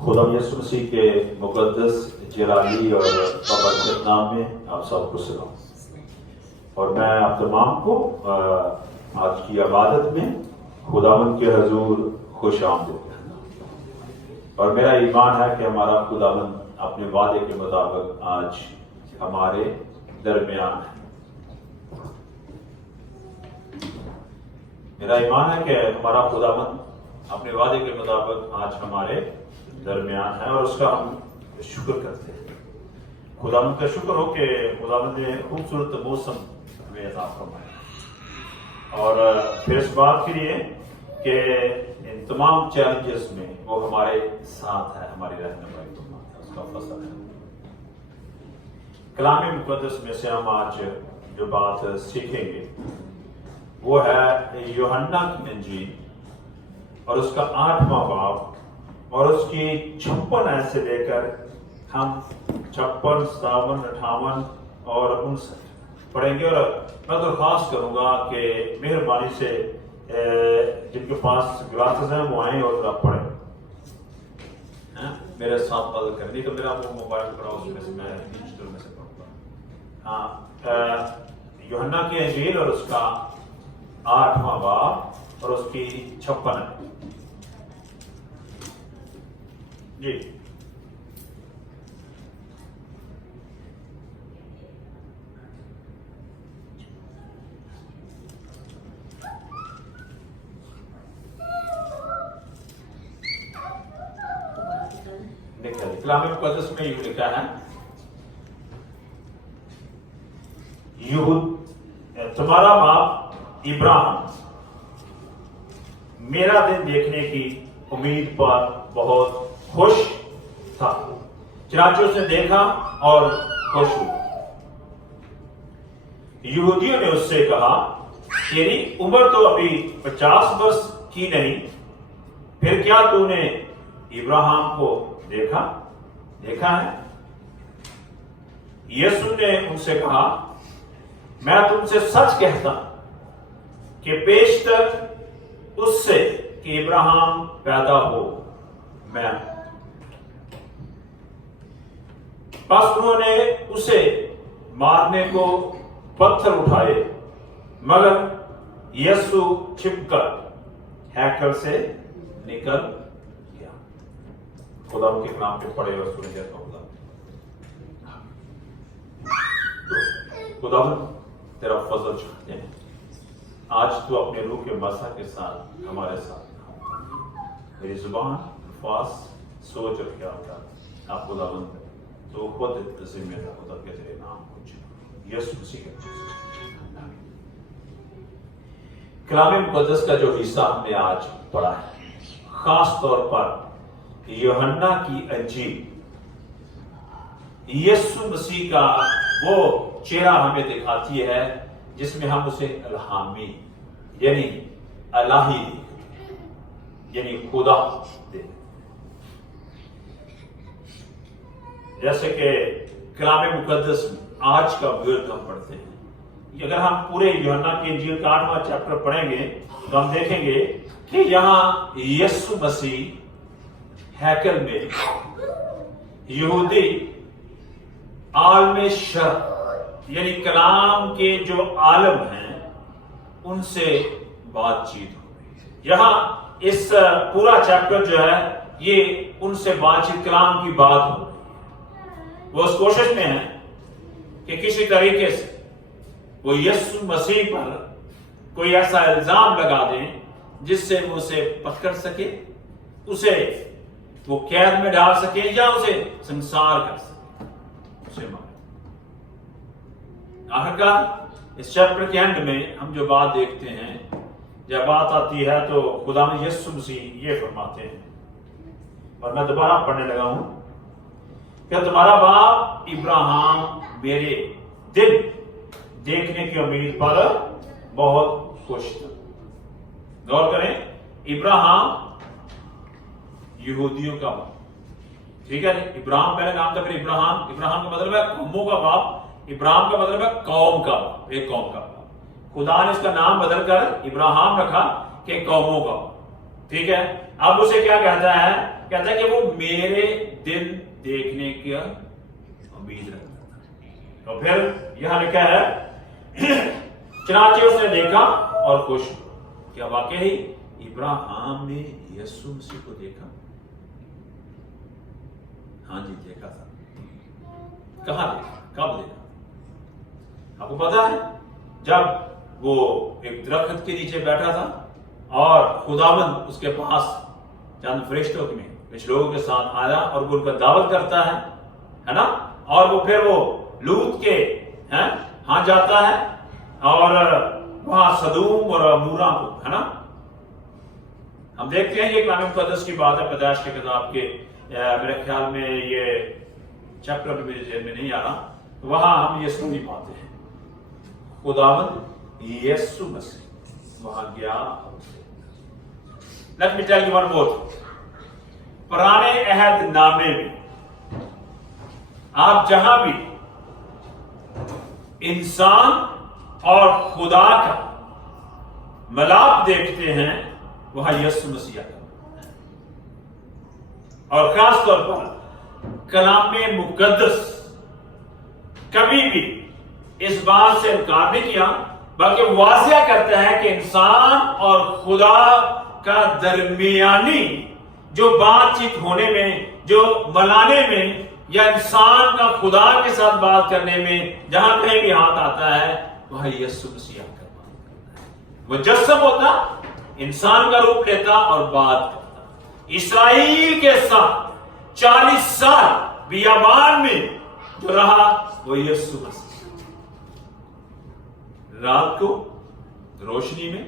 खुदा यीशु मसीह के मुकद्दस जलाली और बबरकत नाम में आप सबको सलाम। और मैं आप तमाम को आज की इबादत में खुदावंद के हजूर खुश आमदीद कहता हूँ। और मेरा ईमान है कि हमारा खुदावंद अपने वादे के मुताबिक आज हमारे दरमियान है। मेरा ईमान है कि हमारा खुदावंद अपने वादे के मुताबिक आज हमारे दरमियान है और उसका हम शुक्र करते हैं। खुदावंद का शुक्र हो कि खुदावंद ने खूबसूरत मौसम हमें अता फरमाया और फिर इस बात के लिए कि इन तमाम चैलेंजेस में वो हमारे साथ है, हमारी रहनुमाई उसका फजल है। कलाम मुकद्दस में से हम आज जो बात सीखेंगे वो है यूहन्ना की इंजील और उसका 8वां बाब और उसकी 56 आयत से लेकर हम 56, 57, 58 और 59 पढ़ेंगे। और मैं दरख्वास्त करूंगा कि मेहरबानी से जिनके पास ग्लासेस हैं वो आए और आप पढ़ें, मेरे साथ मदद करें। नहीं तो मेरा वो मोबाइल पड़ा उसमें से मैं डिजिटल में से पढ़ूंगा। हाँ, यूहन्ना की इंजील और उसका 8वां बाब और उसकी 56 आयत जी। कलाम मुकद्दस में यूं लिखा है, तुम्हारा बाप इब्राहिम मेरा दिन देखने की उम्मीद पर बहुत खुश था, चनाचे उसने देखा और खुश हुआ। यहूदियों ने उससे कहा, तेरी उम्र तो अभी 50 वर्ष की नहीं, फिर क्या तूने इब्राहिम को देखा है? यीशु ने उनसे कहा, मैं तुमसे सच कहता कि पेशतर उससे कि इब्राहिम पैदा हो मैं। बस उन्होंने उसे मारने को पत्थर उठाए, मगर यीशु छिपकर हैकल से निकल गया। खुदा उनके नाम पे पड़े और सुन गया। खुदा तेरा फजल चाहते हैं, आज तो अपने रूह के मसा के साथ हमारे साथ मेरी जुबान, अल्फाज, सोच और ख्याल कर आप खुदावंद तो खुद जिम्मेदार खुदा के तेरे नाम कुछ यीशु मसीह के कलाम मुकद्दस का जो हिस्सा हमने आज पढ़ा है, खास तौर पर यूहन्ना की इंजील, यीशु मसीह का वो चेहरा हमें दिखाती है जिसमें हम उसे इल्हामी यानी अलाही यानी खुदा देखते। जैसे कि कलाम मुकद्दस में आज का वर्ड हम पढ़ते हैं, अगर हम पूरे यूहन्ना की इंजील का 8वां चैप्टर पढ़ेंगे तो हम देखेंगे कि यहाँ यीशु मसीह हैकल में यहूदी आलम शर यानी कलाम के जो आलम हैं उनसे बातचीत हो रही है। यहाँ इस पूरा चैप्टर जो है ये उनसे बातचीत, कलाम की बात हो रही है। वो उस कोशिश में है कि किसी तरीके से वो यीशु मसीह पर कोई ऐसा इल्जाम लगा दें जिससे वो उसे पकड़ सके, उसे वो कैद में डाल सके या उसे संसार कर सके, उसे मारे। आखिरकार इस चैप्टर के एंड में हम जो बात देखते हैं, जब बात आती है तो खुदा ने यीशु मसीह ये फरमाते हैं, और मैं दोबारा पढ़ने लगा हूं, कि तुम्हारा बाप इब्राहिम मेरे दिन देखने की उम्मीद पर बहुत खुश था। गौर करें, इब्राहिम यहूदियों का बाप, ठीक है। इब्राहिम पहले नाम था, फिर इब्राहिम का मतलब है कौमों का बाप, इब्राहिम का मतलब है कौम का बाप, एक कौम का बाप। खुदा ने इसका नाम बदलकर इब्राहिम रखा कि कौमों का बाप। ٹھیک ہے. اب اسے کیا کہتا ہے؟ کہتا ہے کہ وہ میرے دن دیکھنے کی امید رکھتا تھا. تو پھر یہاں لکھا ہے چنانچہ اس نے دیکھا اور خوش ہوا. کیا واقعی ابراہیم نے یسوع مسیح کو دیکھا؟ ہاں جی دیکھا تھا. کہاں دیکھا؟ کب دیکھا؟ آپ کو پتا ہے جب وہ ایک درخت کے نیچے بیٹھا تھا اور خداوند اس کے پاس چند فرشتوں میں کچھ لوگوں کے ساتھ آیا اور وہ ان کا دعوت کرتا ہے نا. اور وہ پھر وہ لوط کے ہاں جاتا ہے اور وہاں سدوم اور عمورہ کو ہے نا. ہم دیکھتے ہیں یہ کلام مقدس کی بات ہے پیدائش کی کتاب کے میرے خیال میں یہ چیپٹر میرے ذہن میں نہیں آ رہا. وہاں ہم یہ سنی پاتے ہیں خداوند یسوع مسیح وہاں گیا. Let me tell you one more. پرانے عہد نامے میں آپ جہاں بھی انسان اور خدا کا ملاپ دیکھتے ہیں وہاں یسوع مسیح کا. اور خاص طور پر کلام مقدس کبھی بھی اس بات سے انکار نہیں کیا بلکہ واضح کرتا ہے کہ انسان اور خدا کا درمیانی جو بات چیت ہونے میں جو ملانے میں یا انسان کا خدا کے ساتھ بات کرنے میں جہاں کہیں بھی ہاتھ آتا ہے وہاں یسوع مسیح کا بات کرتا ہے. مجسم ہوتا انسان کا روپ لیتا اور بات کرتا. اسرائیل کے ساتھ 40 سال بیابان میں جو رہا وہ یسوع مسیح. رات کو روشنی میں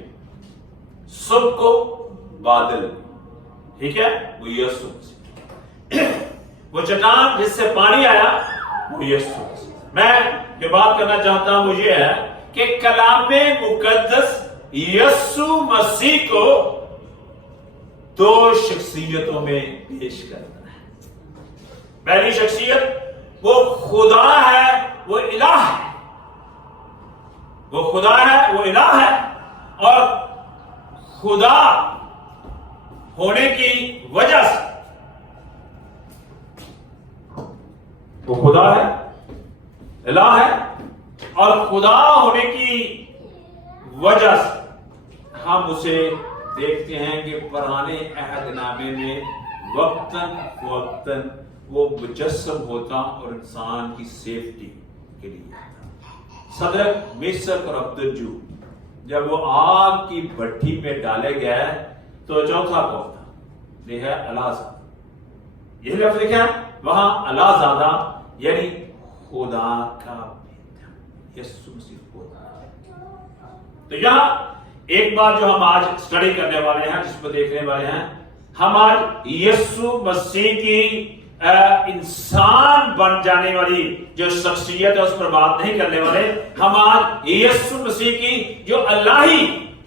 صبح کو بادل میں. ٹھیک ہے وہ یسوع مسیح. وہ چٹان جس سے پانی آیا وہ یسوع مسیح. میں جو بات کرنا چاہتا ہوں وہ یہ ہے کہ کلام مقدس یسوع مسیح کو دو شخصیتوں میں پیش کرتا ہے. پہلی شخصیت وہ خدا ہے وہ الہ ہے. وہ خدا ہے وہ الہ ہے اور خدا ہونے کی وجہ سے وہ خدا ہے الہ ہے اور خدا ہونے کی وجہ سے ہم اسے دیکھتے ہیں کہ پرانے عہد نامے میں وقتاً فوقتاً وہ مجسم ہوتا اور انسان کی سیفٹی کے لیے. صدرک میشک اور عبدالجو جب وہ آگ کی بھٹی میں ڈالے گئے تو چوتھا کون تھا؟ یہ ہے اللہ زادہ. یہ لفظ لکھا ہے وہاں اللہ زادہ یعنی خدا کا بیٹا یسوع مسیح خدا. تو یہاں ایک بات جو ہم آج اسٹڈی کرنے والے ہیں جس کو دیکھنے والے ہیں ہم آج یسوع مسیح کی انسان بن جانے والی جو شخصیت ہے اس پر بات نہیں کرنے والے. ہم آج یسوع مسیح کی جو الہی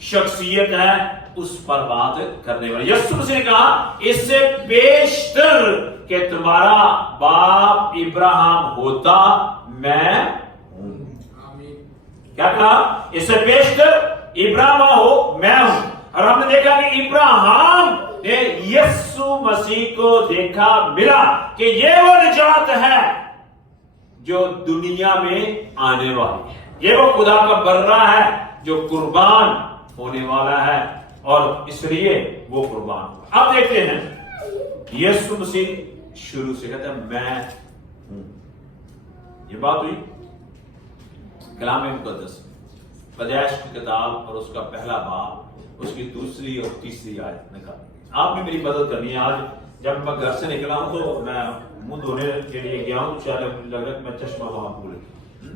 شخصیت ہے اس پر بات کرنے والے. یسوع مسیح نے کہا اس سے بیشتر کہ تمہارا باپ ابراہیم ہوتا میں ہوں. کیا کہا؟ اس سے بیشتر ابراہیم ہو میں ہوں. اور ہم نے دیکھا کہ ابراہیم نے یسوع مسیح کو دیکھا ملا کہ یہ وہ نجات ہے جو دنیا میں آنے والی ہے. یہ وہ خدا کا برہ ہے جو قربان ہونے والا ہے اور اس لیے وہ قربان ہوا. اب دیکھتے ہیں یسوع مسیح شروع سے کہتا ہے میں ہوں. یہ بات ہوئی کلام مقدس پیدائش کی کتاب اور اس کا پہلا باب اس کی دوسری اور تیسری آیت نکال. آپ نے میری مدد کرنی ہے. آج جب میں گھر سے نکلا ہوں تو میں منہ دھونے کے لیے گیا ہوں شاید لگ رہا ہے کہ میں چشمہ وہاں بھول گیا.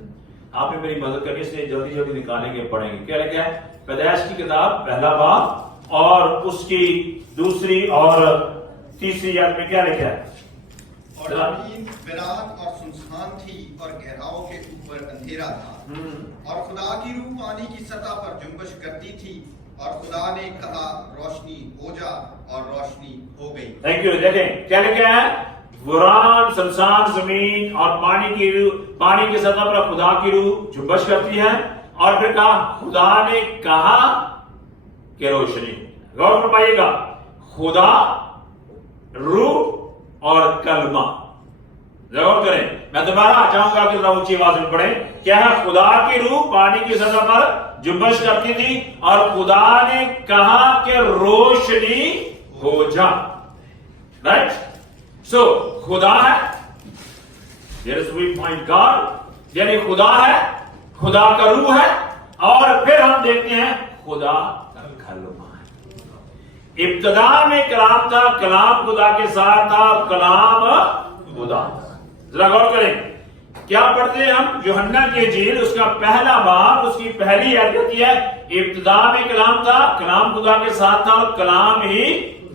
آپ نے میری مدد کرنی اس لیے جلدی جلدی نکالیں گے پڑھیں گے. کیا لکھا ہے؟ پیدائش کی کتاب پہلا باب اور اس کی دوسری اور تیسری آیت میں کیا لکھا ہے؟ اور زمین ویران اور سنسان تھی اور گہراؤں کے اوپر اندھیرا تھا اور خدا کی روح پانی کی سطح پر جنبش کرتی تھی اور خدا نے کہا روشنی ہو جا اور روشنی ہو گئی. Thank you. دیکھیں کیا لکھا ہے؟ ویران سنسان زمین اور پانی کی روح پانی کی سطح پر خدا کی روح جنبش کرتی ہے اور پھر کہا خدا نے کہا کہ روشنی. غور فرمائیے گا खुदा, रूह और कलमा। जरूर करें, मैं दोबारा चाहूंगा कि ऊंची आवाज में पढ़ें। क्या है? खुदा की रूह पानी की सतह पर जुम्बश करती थी और खुदा ने कहा कि रोशनी हो जा। राइट? सो खुदा है, There is we find God, यानी खुदा है, खुदा का रूह है, और फिर हम देखते हैं खुदा का कलमा है। इब्तिदा में कलाम था, कलाम खुदा के साथ था, कलाम खुदा था। जरा गौर करें, क्या पढ़ते हैं हम? यूहन्ना की इंजील उसका पहला बाब, उसकी पहली आयत कहती है इब्तिदा में कलाम था, कलाम खुदा के साथ था और कलाम ही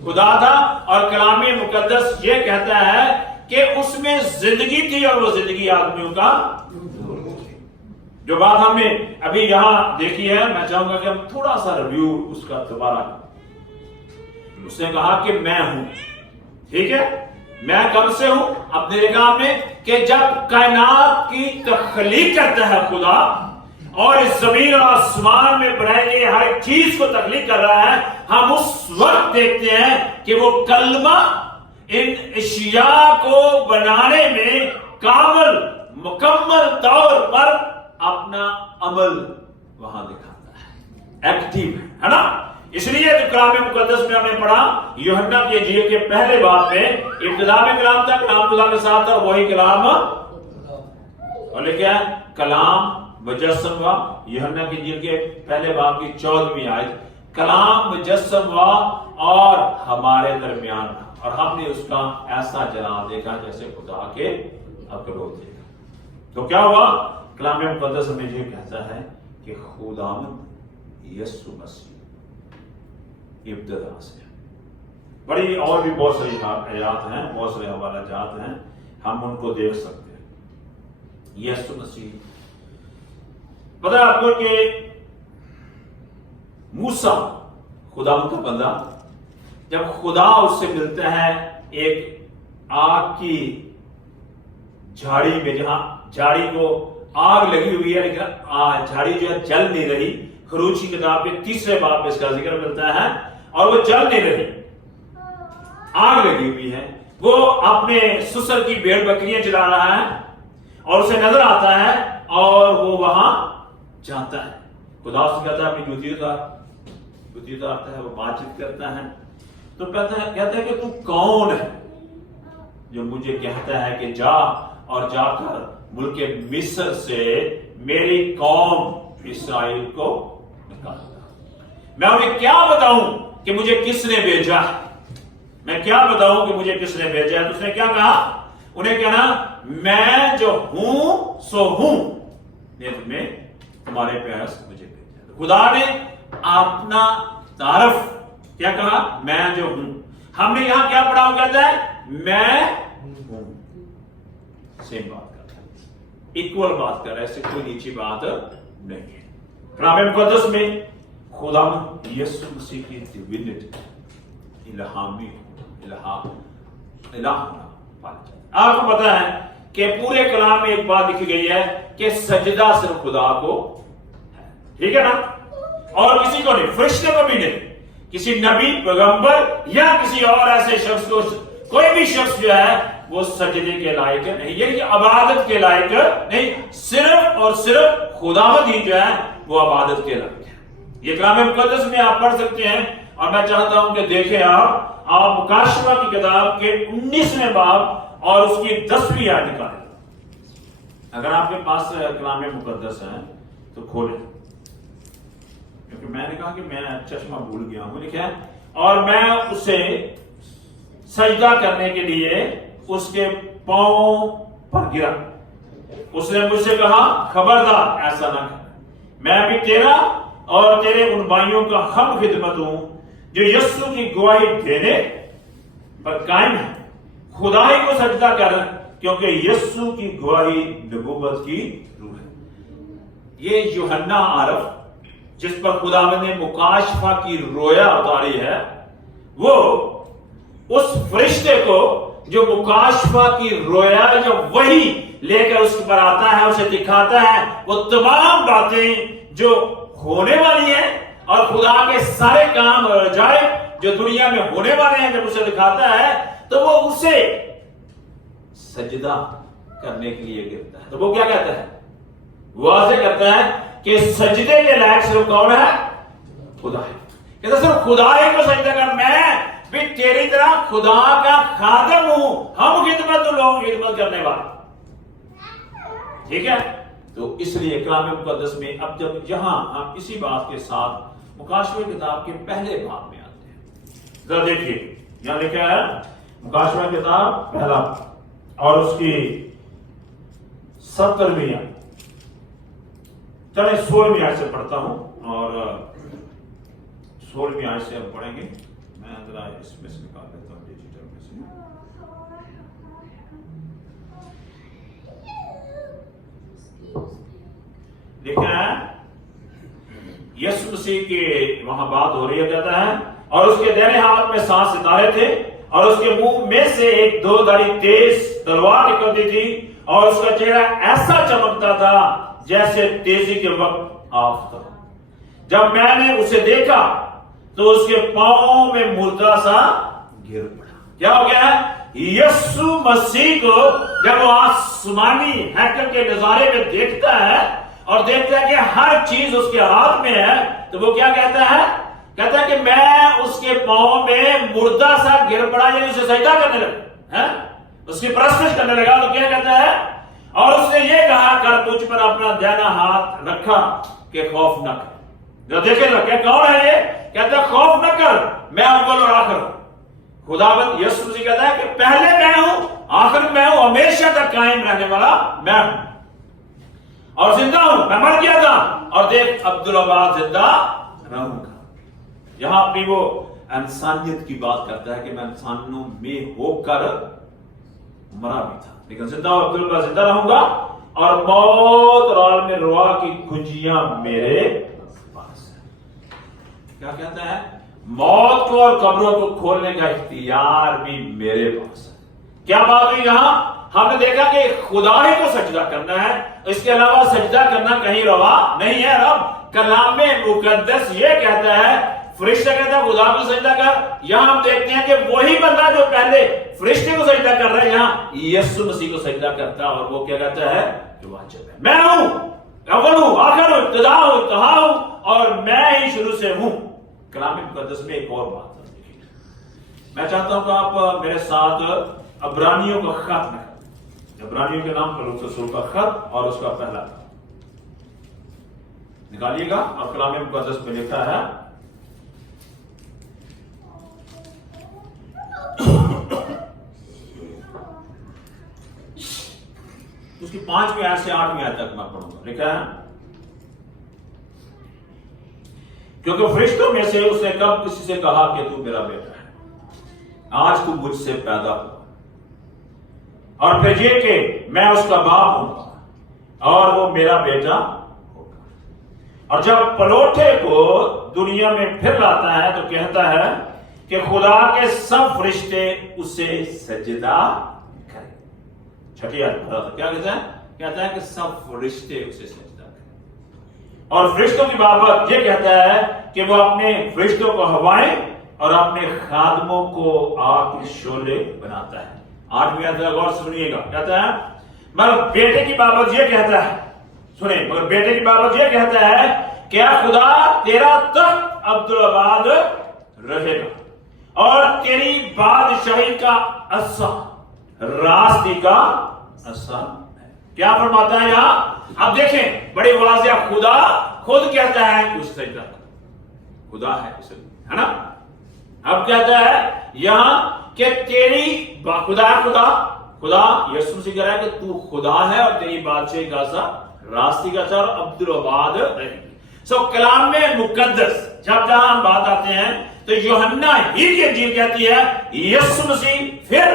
खुदा था। और कलाम मुकद्दस ये कहता है कि उसमें जिंदगी थी और वो जिंदगी आदमियों का जो बात हमने अभी यहां देखी है, मैं चाहूंगा कि हम थोड़ा सा रिव्यू उसका दोबारा। उसने कहा कि मैं हूं, ठीक है, मैं कब से हूं? अपने निगाह में कि जब कायनात की तख्लीक करता है खुदा और इस जमीन और आसमान में बनाई गई हर एक चीज को तख्लीक कर रहा है, हम उस वक्त देखते हैं कि वो कलमा इन अशिया को बनाने में कामल मुकम्मल तौर पर अपना अमल वहां दिखाता है, एक्टिव है ना। इसलिए जो कलाम मुकद्दस में हमने पढ़ा यूहन्ना की इंजील के पहले बाब में इब्तिदा में कलाम था, कलाम खुदा के साथ था, वही कलाम और क्या कलाम मुजस्सम हुआ। यूहन्ना की इंजील के पहले बाब की 14वीं आयत, कलाम मुजस्सम हुआ और हमारे दरमियान था और हमने उसका ऐसा जलाल देखा जैसे खुदा के अकलो देखा। तो क्या हुआ? कलाम मुकद्दस में ये कहता है कि खुदावंद यीशु मसीह इब्तिदा से, बड़ी और भी बहुत सारी आयत हैं, बहुत सारे हवाला जात हैं, हम उनको देख सकते हैं। यीशु मसीह, पता है आपको कि मूसा खुदावंद का बंदा, जब खुदा उससे मिलता है एक आग की झाड़ी में, जहां झाड़ी को आग लगी हुई है लेकिन झाड़ी जो है जल नहीं रही। खरूज की किताब के 3रे बाब में इसका जिक्र मिलता है और वो जल नहीं रही, आग लगी हुई है। वो अपने ससुर की भेड़ बकरियां चला रहा है और उसे नजर आता है और वो वहां जाता है। खुदा से कहता है अपनी जूती उतारता है, वो बातचीत करता है। तो कहता है कि तू कौन है जो मुझे कहता है कि जा और जाकर मुल्के मिस्र से मेरी कौम इस्राएल को निकालता। मैं उन्हें क्या बताऊं कि मुझे किसने भेजा है? मैं क्या बताऊं कि मुझे किसने भेजा है? तो उसने क्या कहा? उन्हें कहना मैं जो हूं सो हूं, में तुम्हारे प्यास मुझे भेजा। खुदा ने अपना तारफ क्या कहा? मैं जो हूं। हमने यहां क्या पढ़ा? कहता है मैं हूं। सेम बात कर रहा है, इक्वल बात कर रहा है, इससे कोई नीची बात नहीं है। कलाम मुकद्दस में खुदा यीशु मसीह की डिविनिटी इल्हामी आपको पता है कि पूरे कलाम में एक बात लिखी गई है कि सजदा सिर्फ खुदा को है, ठीक है ना, और किसी को नहीं, फरिश्ते को भी नहीं, किसी नबी पैगंबर या किसी और ऐसे शख्स को, कोई भी शख्स जो है वो सजदे के लायक नहीं, ये इबादत के लायक नहीं, सिर्फ और सिर्फ खुदावंद ही जो है वो इबादत के लायक है। ये कलाम मुकद्दस में आप पढ़ सकते हैं और मैं चाहता हूं कि देखें आप मुकाशफा की किताब के 19वें बाब और उसकी 10वीं आयत निकालें। अगर आपके पास कलाम मुकद्दस है तो खोलें, क्योंकि मैंने कहा कि मैं चश्मा भूल गया हूं। लिखा है और मैं उसे सजदा करने के लिए उसके पांव पर गिरा। उसने मुझसे कहा खबरदार ऐसा ना कर, मैं भी तेरा और तेरे उन भाइयों का हम खिदमत हूं जो यीशु की गवाही देने पर कायम है। खुदाई को सजदा कर, क्योंकि यीशु की गवाही नबूवत की रूह है। ये यूहन्ना आरफ जिस पर खुदावंद ने मुकाशफा की रोया उतारी है, वो उस फरिश्ते को जो मुकाशफा की रोया जो वही लेकर उसके पर आता है, उसे दिखाता है वो तमाम बातें जो होने वाली है और खुदा के सारे काम जाए जो दुनिया में होने वाले हैं जब उसे दिखाता है तो वो उसे सजदा करने के लिए गिरता है। तो वो क्या कहता है, वाज़ेह करता है कि सजदे के लायक सिर्फ कौन है, खुदा है। कहता सिर्फ खुदा ही को सजदा कर, मैं भी तेरी तरह खुदा का खादम हूं, हम खिदमत लोगों की खिदमत करने वाले। ठीक है, तो इसलिए कलाम मुकद्दस में अब जब यहां हम इसी बात के साथ मुकाशवे किताब के पहले भाग में आते हैं, जरा देखिए यहां लिखा है मुकाशवा किताब पहला और उसकी 70वीं आयत। चले 16वीं आयत से पढ़ता हूं और 16वीं आयत से हम पढ़ेंगे। मैं जरा इसमें से निकाल लेता हूं डिजिटल में से। लिखा है यीशु मसीह के वहां बात हो रही है, कहता है और उसके दाहिने हाथ में 7 सितारे थे और उसके मुंह में से एक 2 धारी तेज तलवार निकलती थी और उसका चेहरा ऐसा चमकता था जैसे तेजी के वक्त आफताब। जब मैंने उसे देखा तो उसके पांवों में मुर्दा सा गिर पड़ा। क्या हो गया है, यीशु मसीह को जब वो आसमानी हैकल के नजारे में देखता है और देखता है कि हर चीज उसके हाथ में है, तो वो क्या कहता है, कहता है कि मैं उसके पांव में मुर्दा सा गिर पड़ा, यानी उसे सजदा करने लगा है, उसकी प्रस्तुत करने लगा। तो क्या कहता है, और उसने ये कहा कर मुझ पर अपना दाहिना हाथ रखा कि खौफ न कर। जो देखे ना क्या कौन है ये, कहता है खौफ न कर, मैं अव्वल और आखिर। खुदावंद यीशु मसीह कहता है कि पहले मैं हूं, आखिर मैं हूं, हमेशा तक कायम रहने वाला मैं हूं और जिंदा हूं। मैं मर गया था और देख अब्दुल अब्बास जिंदा रहूंगा। यहां अपनी वो इंसानियत की बात करता है कि मैं इंसानों में होकर मरा भी था लेकिन जिंदा हूं, अब्दुल अब्बास जिंदा रहूंगा और मौत और आलम रुआ की कुंजियां मेरे पास है। क्या कहता है, मौत को और कब्रों को खोलने का इख्तियार भी मेरे पास है। क्या बात हुई यहां, हमने देखा कि खुदा ही को सजदा करना है, इसके अलावा सजदा करना कहीं रवा नहीं है। अब कलाम में मुकद्दस ये कहता है, फरिश्ता कहता है खुदा को सजदा कर। यहां हम देखते हैं कि वही बंदा जो पहले फरिश्ते को सजदा कर रहा है, यहां यीशु मसीह को सजदा करता है और वो क्या कहता है कि वाजिब है, मैं हूं, अव्वल हूं, आखिर हूं, इब्तिदा हूं, इंतहा हूं और मैं ही शुरू से हूं। कलाम मुकद्दस में एक और बात देखिए, मैं चाहता हूं कि आप मेरे साथ अब्रानियों का खत निकालें। अब्रानियों के नाम पर रसूल का खत और उसका पहला निकालिएगा और कलाम मुकद्दस में लिखा है उसकी 5वीं आयत से 8वीं आयत तक मैं पढ़ूंगा। लिखा है क्योंकि फरिश्तों में से उसने कब किसी से कहा कि तू मेरा बेटा है, आज तू मुझसे पैदा हुआ, और फिर ये कि मैं उसका बाप हूं और वो मेरा बेटा होगा। और जब पलोठे को दुनिया में फिर लाता है तो कहता है कि खुदा के सब फरिश्ते उसे सजदा करें। छठी आयत क्या कहता है, कहता है कि सब फरिश्ते उसे सजदा करें। और फरिश्तों की बाबत ये कहता है कि वो अपने फरिश्तों को हवाएं और अपने खादमों को आग के शोले बनाता है। 8वीं आयत गौर से सुनिएगा, कहता है मगर बेटे की बाबत ये कहता है, सुने, मगर बेटे की बाबत ये कहता है क्या खुदा तेरा तख्त अब्दुल रहेगा और तेरी बादशाही का असर रास्ते का असर है। क्या फरमाता है यहां, अब देखें बड़े वाज़ेह, खुदा खुद कहता है कि उस सजदा खुदा है, है ना। अब कहता है यहां कि तेरी खुदा खुदा यीशु से कह रहा है कि तू खुदा है और तेरी बादशाही का असर रास्ते का असर अब्दुल अबाद रहेगी। सो कलाम में मुकद्दस जब जहां हम बात आते हैं तो यूहन्ना ही की इंजील कहती है यीशु मसीह फिर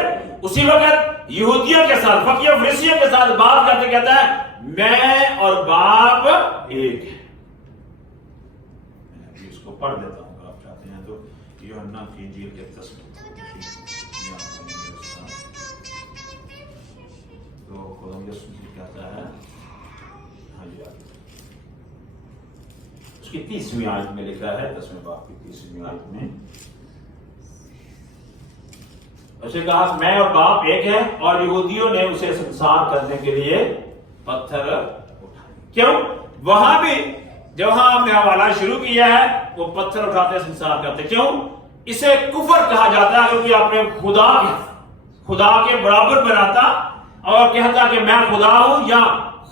उसी वक्त यहूदियों के साथ, फकीह फरीसियों के साथ बात करते कहता है मैं और बाप एक है। मैं इसको पढ़ देता हूं, आप चाहते हैं तो यूहन्ना की इंजील के 10 तो खुदा यीशु मसीह कहता है, हाँ जी, उसकी 30वीं आयत में लिखा है, 10वें बाब की 30वीं आयत में اسے کہا میں اور باپ ایک ہے، اور یہودیوں نے اسے سنسار کرنے کے لیے پتھر اٹھائے۔ کیوں؟ وہاں بھی جہاں ہم نے حوالہ شروع کیا ہے وہ پتھر اٹھاتے سنسار کرتے، کیوں؟ اسے کفر کہا جاتا ہے کیونکہ اپنے خدا کے برابر بناتا اور کہتا کہ میں خدا ہوں یا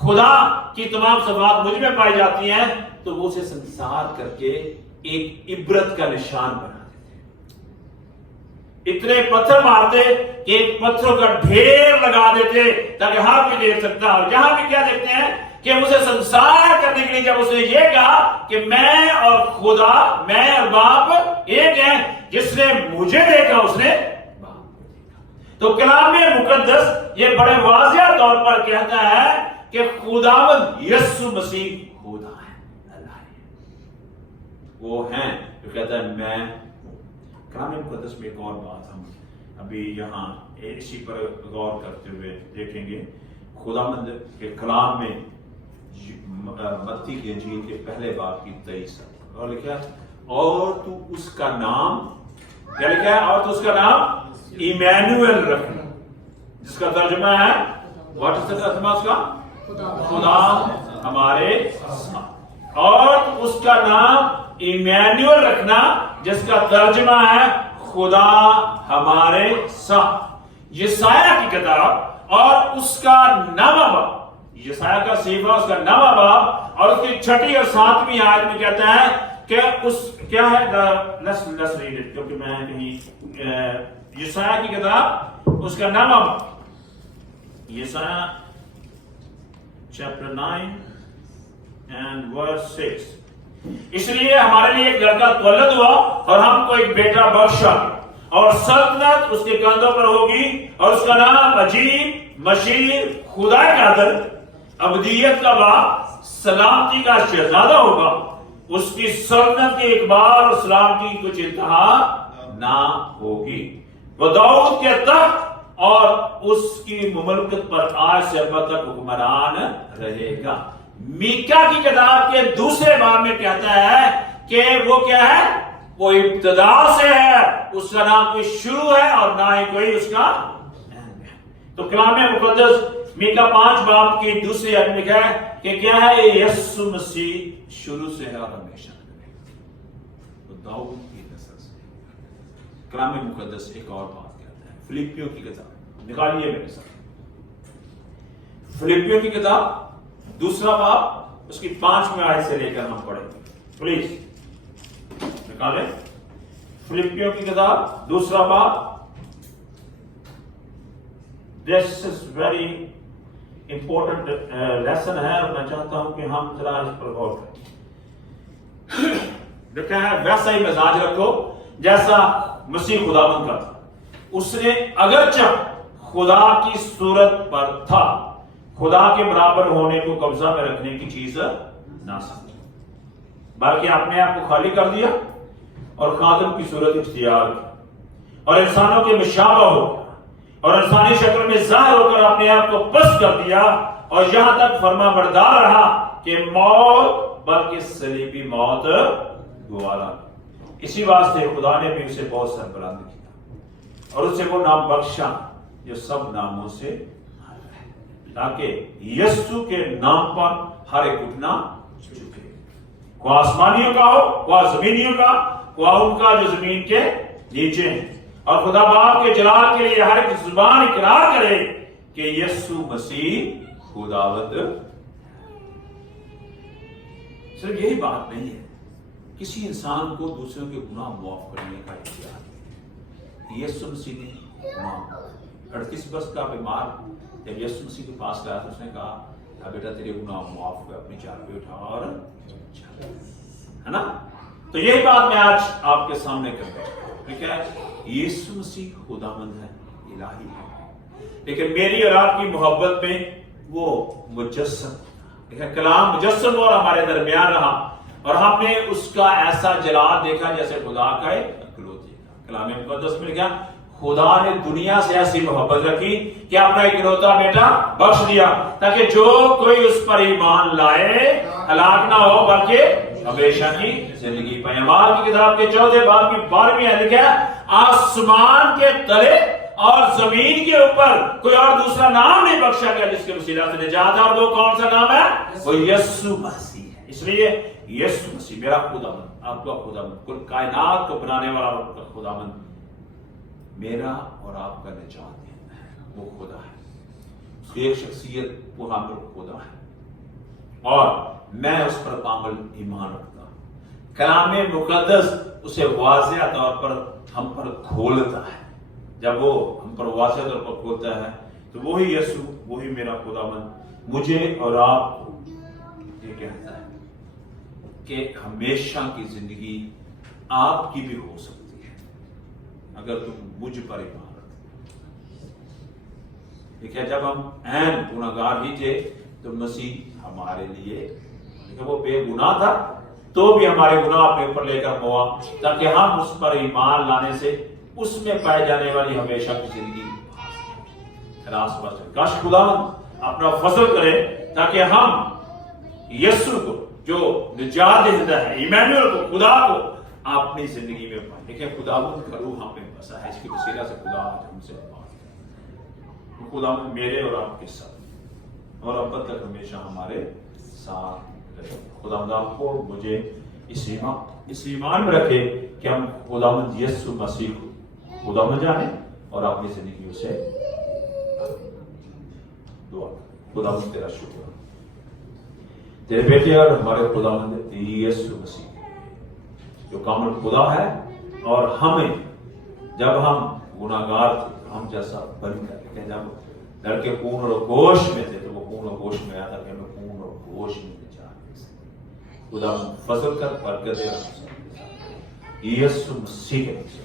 خدا کی تمام صفات مجھ میں پائی جاتی ہیں، تو وہ اسے سنسار کر کے ایک عبرت کا نشان بنا دیتے، اتنے پتھر مارتے کہ ایک پتھروں کا ڈھیر لگا دیتے تاکہ ہر کوئی دیکھ سکتا۔ اور یہاں بھی کیا دیکھتے ہیں کہ اسے سنسار کرنے کے لیے جب اس نے یہ کہا کہ میں اور خدا، میں اور باپ ایک ہیں، جس نے مجھے دیکھا اس نے باپ کو دیکھا۔ تو کلام مقدس یہ بڑے واضح طور پر کہتا ہے کہ خداوند یسوع مسیح خدا ہے، اللہ ہے، وہ ہیں جو کہتا ہے میں ہوں۔ کلام مقدس میں ایک اور بات ہم ابھی یہاں اسی پر غور کرتے ہوئے دیکھیں گے۔ خداوند کے کلام میں متی کی انجیل کے پہلے باب کی 23 اور لکھا اور تو اس کا نام کیا لکھا ہے؟ اور تو اس کا نام ایمینوئل رکھنا، جس کا ترجمہ ہے واٹ از دا ترجمہ اس کا؟ خدا ہمارے ساتھ۔ اور اس کا نام ایمینوئل رکھنا جس کا ترجمہ ہے خدا ہمارے ساتھ۔ یسایہ کی کتاب اور اس کا 9واں باب، یسایہ کا صحیفہ اس کا 9واں باب اور اس کی 6 اور 7ویں آیت میں کہتا ہے کہ اس کیا ہے کیونکہ میں کہیں یسایہ کی کتاب اس کا 9واں باب، یسایہ چیپٹر 9 and verse 6، اس لیے ہمارے لیے ایک لڑکا تولد ہوا اور ہم کو ایک بیٹا بخشا اور سلطنت اس کے کندھوں پر ہوگی اور اس کا نام عجیب، مشیر، خدا قادر، ابدیت کا باپ، سلامتی کا شہزادہ ہوگا۔ اس کی سلطنت کے اقبال اور سلامتی کی کچھ انتہا نہ ہوگی۔ وہ داؤد کے تخت اور اس کی مملکت پر آج سے اب تک حکمران رہے گا۔ میکا کی کتاب کے 2 باب میں کہتا ہے کہ وہ کیا ہے؟ وہ ابتدا سے ہے، اس کا نام کوئی شروع ہے اور نہ ہی کوئی اس کا end ہے۔ تو کلام مقدس میکا 5 باب کی 2 آیت میں کہا ہے کہ کیا ہے؟ یسوع مسیح شروع سے ہے اور ہمیشہ رہے گا، وہ داؤد کی نسل سے۔ کلام مقدس ایک اور بات کہتا ہے، فلیپیوں کی کتاب نکالیے میرے ساتھ، فلیپیوں کی کتاب 2 باب اس کی 5ویں آیت سے لے کر ہم پڑھیں گے، پلیز نکالیں۔ فلیپیوں کی کتاب 2 باب، دس از ویری امپورٹنٹ لیسن ہے اور میں چاہتا ہوں کہ ہم ذرا اس پر غور کریں۔ لکھا ہے ویسا ہی مزاج رکھو جیسا مسیح خداوند کا تھا، اس نے اگرچہ خدا کی صورت پر تھا، خدا کے برابر ہونے کو قبضہ میں رکھنے کی چیز نہ سمجھا، بلکہ اپنے آپ کو خالی کر دیا اور خادم کی صورت اختیار کی اور انسانوں کے مشابہ ہو گیا اور انسانی شکل میں ظاہر ہو کر اپنے آپ کو پست کر دیا اور یہاں تک فرما بردار رہا کہ موت بلکہ صلیبی موت گوارا۔ اسی واسطے خدا نے بھی اسے بہت سربلند کیا اور اسے وہ نام بخشا جو سب ناموں سے تاکہ یسوع کے نام پر ہر ایک گھٹنا جھکے، خواہ آسمانیوں کا ہو، خواہ زمینیوں کا، خواہ ان کا جو زمین کے نیچے ہیں، اور خدا باپ کے جلال کے لیے ہر ایک زبان اقرار کرے کہ یسوع مسیح خداوند۔ صرف یہی بات نہیں ہے، کسی انسان کو دوسروں کے گناہ معاف کرنے کا اختیار ہے۔ یسوع مسیح نے گناہ 38 برس کا بیمار جب یسوع مسیح کے پاس گیا تو اس نے کہا بیٹا تیرے گناہ معاف ہوئے، اپنی چار پہ اٹھا اور ہے نا۔ تو یہی بات میں آج آپ کے سامنے کر رہا ہوں، ٹھیک ہے؟ یسوع مسیح خداوند ہے، الہی ہے، لیکن میری اور آپ کی محبت میں وہ مجسم، کلام مجسم اور ہمارے درمیان رہا اور ہم نے اس کا ایسا جلال دیکھا جیسے خدا کا ایک اکلوتی تھا۔ کلام مقدس میں لکھا خدا نے دنیا سے ایسی محبت رکھی کہ اپنا اکلوتا بیٹا بخش دیا تاکہ جو کوئی اس پر ایمان لائے ہلاک نہ ہو بلکہ ہمیشہ کی زندگی پائے۔ اعمال کی کتاب کے 4 باب کی 12ویں آیت لکھا ہے آسمان کے تلے और जमीन के ऊपर कोई और दूसरा नाम नहीं बख्शा गया जिसके वसीला से निजात है, और वो कौन सा नाम है? वो यीशु मसीह है। इसलिए यीशु मसीह मेरा खुदावंद, आपका खुदावंद, कुल कायनात को बनाने वाला आपका खुदावंद मेरा और आपका निजात देता है। वो खुदा है, उसकी एक शख्सियत वो हम खुदा है और मैं उस पर कामिल ईमान रखता हूं। कलाम मुकद्दस उसे वाज़ेह तौर पर हम पर खोलता है। जब वो हम पर वाज़ेह तौर पर खोलता है तो वही यीशु, वही मेरा खुदावंद मुझे और आपको ये कहता है कि हमेशा की जिंदगी आपकी भी हो सकती है अगर तुम मुझ पर ईमान रखते। देखिए, जब हम ऐन गुनाहगार ही थे तो मसीह हमारे लिए, देखिए वो बेगुनाह था तो भी हमारे गुनाह अपने ऊपर लेकर हुआ ताकि हम उस पर ईमान लाने से उसमें पाई जाने वाली हमेशा की जिंदगी खलास पा सके। काश खुदावंद अपना फजल करे ताकि हम यीशु को जो निजात देता है, इमैनुअल को, खुदा को अपनी जिंदगी में पाए। देखिए, खुदावंद का रूह हम में बसा है, इसकी वसीला से खुदा आज हमसे बात करे। तो खुदावंद मेरे और आपके साथ और अब तक हमेशा हमारे साथ रहे। खुदावंद आपको मुझे इस ईमान में रखे कि हम खुदावंद यीशु मसीह को खुदावंद जाने और अपनी जिंदगी से दुआ। खुदावंद तेरा शुक्र, तेरे बेटे और हमारे खुदावंद यीशु मसीह जो कामिल खुदा है और हमें जब हम गुनाहगार थे हम जैसा बन कर, जब लड़के पूर्ण और गोश में थे तो वो पूर्ण और गोश में आया था कि हमें पूर्ण और गोश में खुदा फजल कर बरकत दे। यीशु मसीह के नाम से